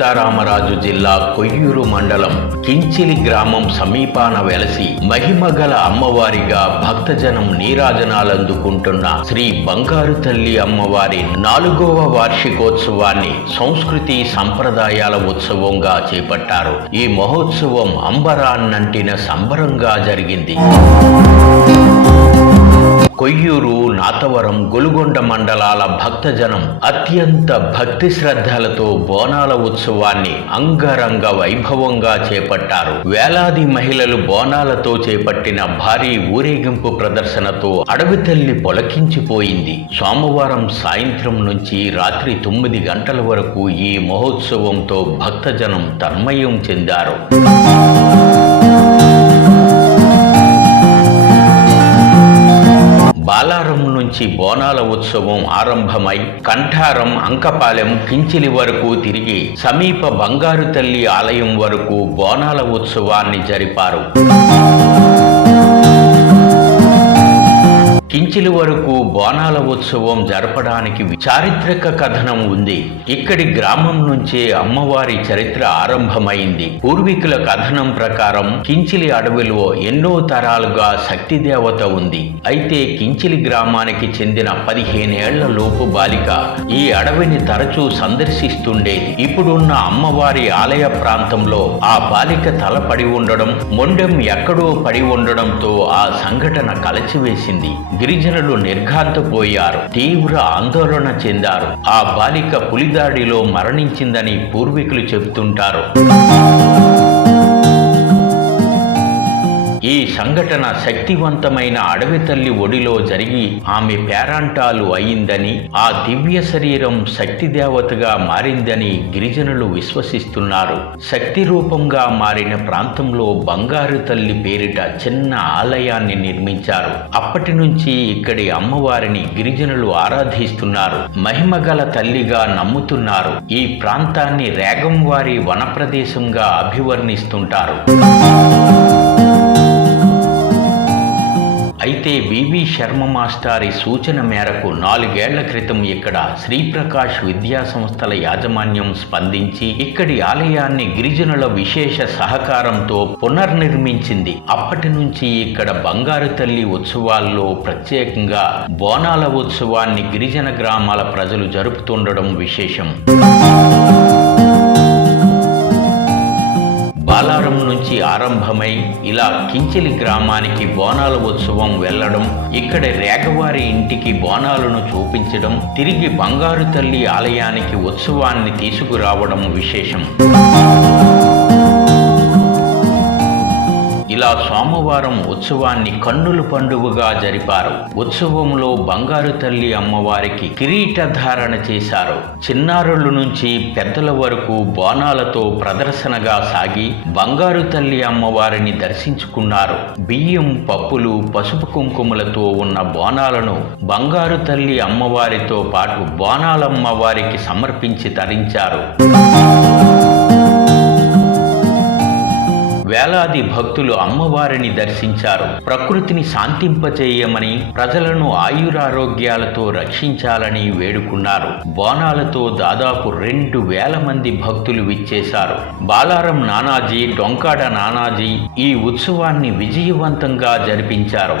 సీతారామరాజు జిల్లా కొయ్యూరు మండలం కించిలి గ్రామం సమీపాన వెలసి మహిమగల అమ్మవారిగా భక్తజనం నీరాజనాలందుకుంటున్న శ్రీ బంగారు తల్లి అమ్మవారి 4వ వార్షికోత్సవాన్ని సంస్కృతి సంప్రదాయాల ఉత్సవంగా చేపట్టారు. ఈ మహోత్సవం అంబరాన్నంటిన సంబరంగా జరిగింది. కొయ్యూరు, నాతవరం, గొలుగొండ మండలాల భక్తజనం అత్యంత భక్తి శ్రద్ధలతో బోనాల ఉత్సవాన్ని అంగరంగ వైభవంగా చేపట్టారు. వేలాది మహిళలు బోనాలతో చేపట్టిన భారీ ఊరేగింపు ప్రదర్శనతో అడవి తల్లి పొలకించిపోయింది. సోమవారం సాయంత్రం నుంచి రాత్రి 9 గంటల వరకు ఈ మహోత్సవంతో భక్తజనం తన్మయం చెందారు. బాలారం నుంచి బోనాల ఉత్సవం ఆరంభమై కంఠారం, అంకపాలెం, కించిలి వరకు తిరిగి సమీప బంగారు తల్లి ఆలయం వరకు బోనాల ఉత్సవాన్ని జరిపారు. కించిలి వరకు బోనాల ఉత్సవం జరపడానికి చారిత్రక కథనం ఉంది. ఇక్కడి గ్రామం నుంచే అమ్మవారి చరిత్ర ఆరంభమైంది. పూర్వీకుల కథనం ప్రకారం కించిలి అడవిలో ఎన్నో తరాలుగా శక్తి దేవత ఉంది. అయితే కించిలి గ్రామానికి చెందిన 15 ఏళ్ల లోపు బాలిక ఈ అడవిని తరచూ సందర్శిస్తుండేది. ఇప్పుడున్న అమ్మవారి ఆలయ ప్రాంతంలో ఆ బాలిక తల పడి ఉండడం, మొండెం ఎక్కడో పడి ఉండడంతో ఆ సంఘటన కలచివేసింది. గిరిజనులు నిర్ఘాంతపోయారు, తీవ్ర ఆందోళన చెందారు. ఆ బాలిక పులిదాడిలో మరణించిందని పూర్వీకులు చెబుతుంటారు. ఈ సంఘటన శక్తివంతమైన అడవి తల్లి ఒడిలో జరిగి ఆమె పేరాంటాలు అయిందని, ఆ దివ్య శరీరం శక్తి దేవతగా మారిందని గిరిజనులు విశ్వసిస్తున్నారు. శక్తి రూపంగా మారిన ప్రాంతంలో బంగారు తల్లి పేరిట చిన్న ఆలయాన్ని నిర్మించారు. అప్పటి నుంచి ఇక్కడి అమ్మవారిని గిరిజనులు ఆరాధిస్తున్నారు, మహిమగల తల్లిగా నమ్ముతున్నారు. ఈ ప్రాంతాన్ని రేగంవారి వనప్రదేశంగా అభివర్ణిస్తుంటారు. అయితే వివి శర్మ మాస్టారి సూచన మేరకు 4 ఏళ్ల క్రితం ఇక్కడ శ్రీప్రకాష్ విద్యా సంస్థల యాజమాన్యం స్పందించి ఇక్కడి ఆలయాన్ని గిరిజనుల విశేష సహకారంతో పునర్నిర్మించింది. అప్పటి నుంచి ఇక్కడ బంగారు తల్లి ఉత్సవాల్లో ప్రత్యేకంగా బోనాల ఉత్సవాన్ని గిరిజన గ్రామాల ప్రజలు జరుపుతుండడం విశేషం. బాలారం నుంచి ఆరంభమై ఇలా కించిలి గ్రామానికి బోనాల ఉత్సవం వెళ్లడం, ఇక్కడ రేగవారి ఇంటికి బోనాలను చూపించడం, తిరిగి బంగారు తల్లి ఆలయానికి ఉత్సవాన్ని తీసుకురావడం విశేషం. ఇలా సోమవారం ఉత్సవాన్ని కన్నుల పండుగగా జరిపారు. ఉత్సవంలో బంగారు తల్లి అమ్మవారికి కిరీటధారణ చేశారు. చిన్నారుల నుంచి పెద్దల వరకు బోనాలతో ప్రదర్శనగా సాగి బంగారు తల్లి అమ్మవారిని దర్శించుకున్నారు. బియ్యం, పప్పులు, పసుపు కుంకుమలతో ఉన్న బోనాలను బంగారు తల్లి అమ్మవారితో పాటు బోనాలమ్మవారికి సమర్పించి తరించారు. వేలాది భక్తులు అమ్మవారిని దర్శించారు. ప్రకృతిని శాంతింపచేయమని, ప్రజలను ఆయురారోగ్యాలతో రక్షించాలని వేడుకున్నారు. బోనాలతో దాదాపు 2000 మంది భక్తులు విచ్చేశారు. బాలారం నానాజీ, డొంకాడ నానాజీ ఈ ఉత్సవాన్ని విజయవంతంగా జరిపించారు.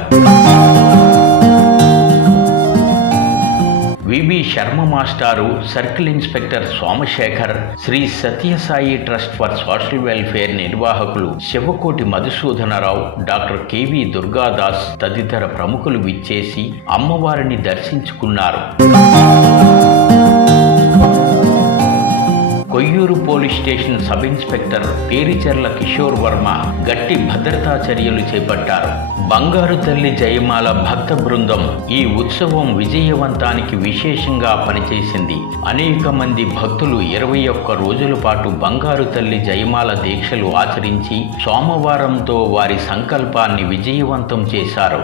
వివి శర్మ మాస్టారు, circle inspector Somasekhar, Sri Sathya Sai trust for social welfare నిర్వాహకులు శివకోటి మధుసూదనరావు, డాక్టర్ కెవి దుర్గాదాస్ తదితర ప్రముఖులు విచ్చేసి అమ్మవారిని దర్శించుకున్నారు. Koyyuru police station sub inspector Pericherla Kishore Varma గట్టి భద్రతా చర్యలు చేపట్టారు. బంగారు తల్లి జయమాల భక్త బృందం ఈ ఉత్సవం విజయవంతానికి విశేషంగా పనిచేసింది. అనేక మంది భక్తులు 21 రోజుల పాటు బంగారు తల్లి జయమాల దీక్షలు ఆచరించి సోమవారంతో వారి సంకల్పాన్ని విజయవంతం చేశారు.